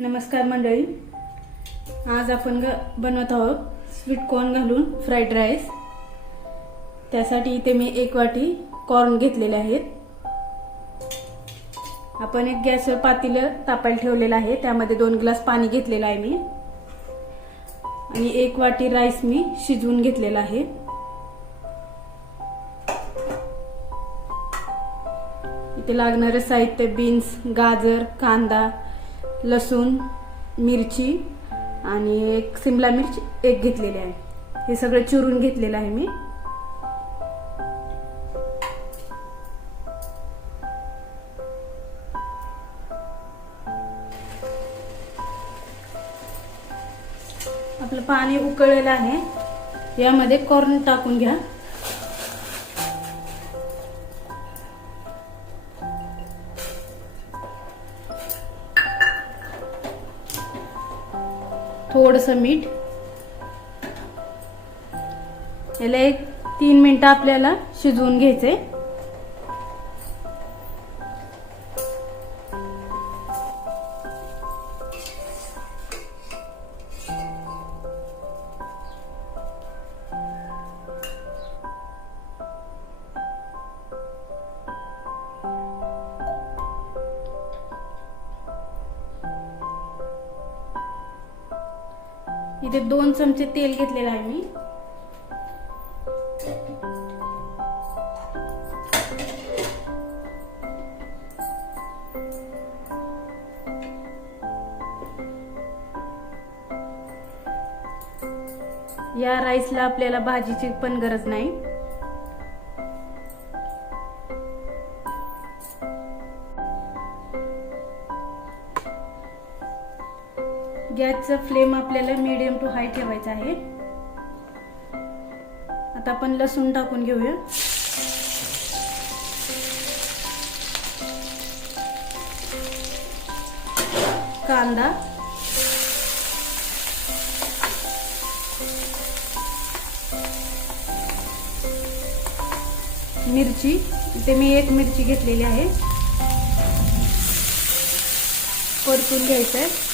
नमस्कार मंडळी. आज आपण ग बनवत आहोत स्वीट कॉर्न घालून फ्राईड राईस त्यासाठी इथे मी एक वाटी कॉर्न घेतलेले आहेत. आपण एक गॅसवर पातेलं तापायला ठेवलेलं आहे. त्यामध्ये दोन ग्लास पाणी घेतलेलं आहे मी. आणि एक वाटी राईस मी शिजवून घेतलेला आहे. इथे लागणारं साहित्य बीन्स गाजर कांदा लसूण मिरची आणि एक सिमला मिर्च एक घेतलेली आहे. हे सगळं चिरून घेतलेलं आहे मी. आपलं पाणी उकळलेलं आहे. यामध्ये कॉर्न टाकून घ्या. थोडस मीठ. याला एक तीन मिनिटं आपल्याला शिजवून घ्यायचंय. इथे दोन चमचे तेल घेतलेलं आहे मी. या राईसला आपल्याला भाजीची पण गरज नाही. गॅसचा फ्लेम आपल्याला मीडियम टू हाय ठेवायचा आहे. आता आपण लसूण टाकून घेऊया. कांदा. मिरची. इथे मी एक मिरची घेतलेली आहे. परतून घ्यायचं आहे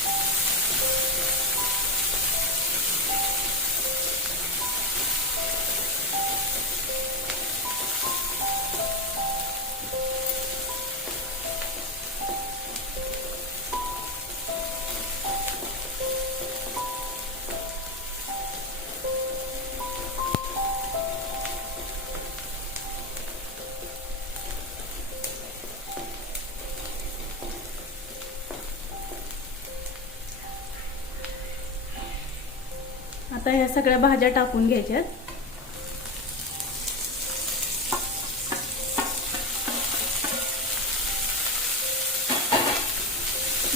आता ह्या सगळ्या भाज्या टाकून घ्यायच्यात.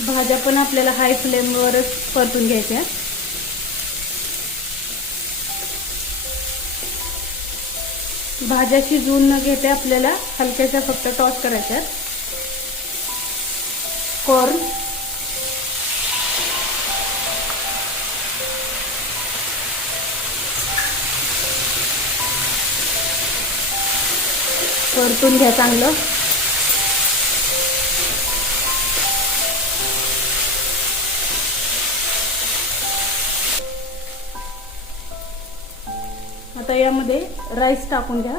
भाज्या पण आपल्याला हाय फ्लेमवरच परतून घ्यायच्या. भाज्या शिजवून न घेते आपल्याला हलक्याच्या फक्त टॉस करायच्यात. कॉर्न परतून घ्या चांगलं. आता यामध्ये राईस टाकून घ्या.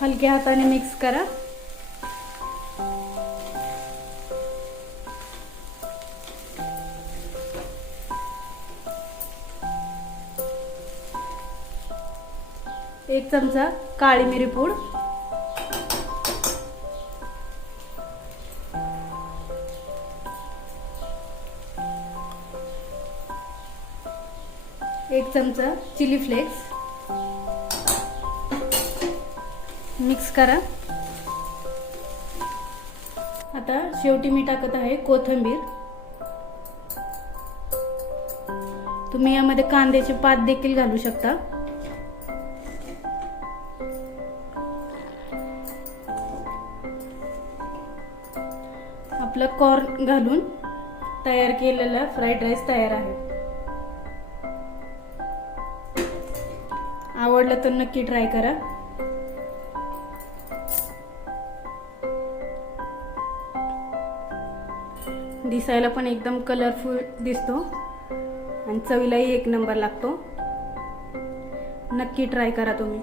हलक्या हाताने मिक्स करा. एक चमचा काळी मिरी पूड. एक चमचा चिली फ्लेक्स. मिक्स करा. आता शेवटी मी टाकत आहे कोथिंबीर. तुम्ही यामध्ये कांद्याचे पात देखील घालू शकता. आपलं कॉर्न घालून तयार केलेला फ्राईड राईस तयार आहे. आवडलं तर नक्की ट्राय करा. दिसायला पण एकदम कलरफुल दिसतो. आणि चवीलाही एक नंबर लागतो. नक्की ट्राय करा तुम्ही.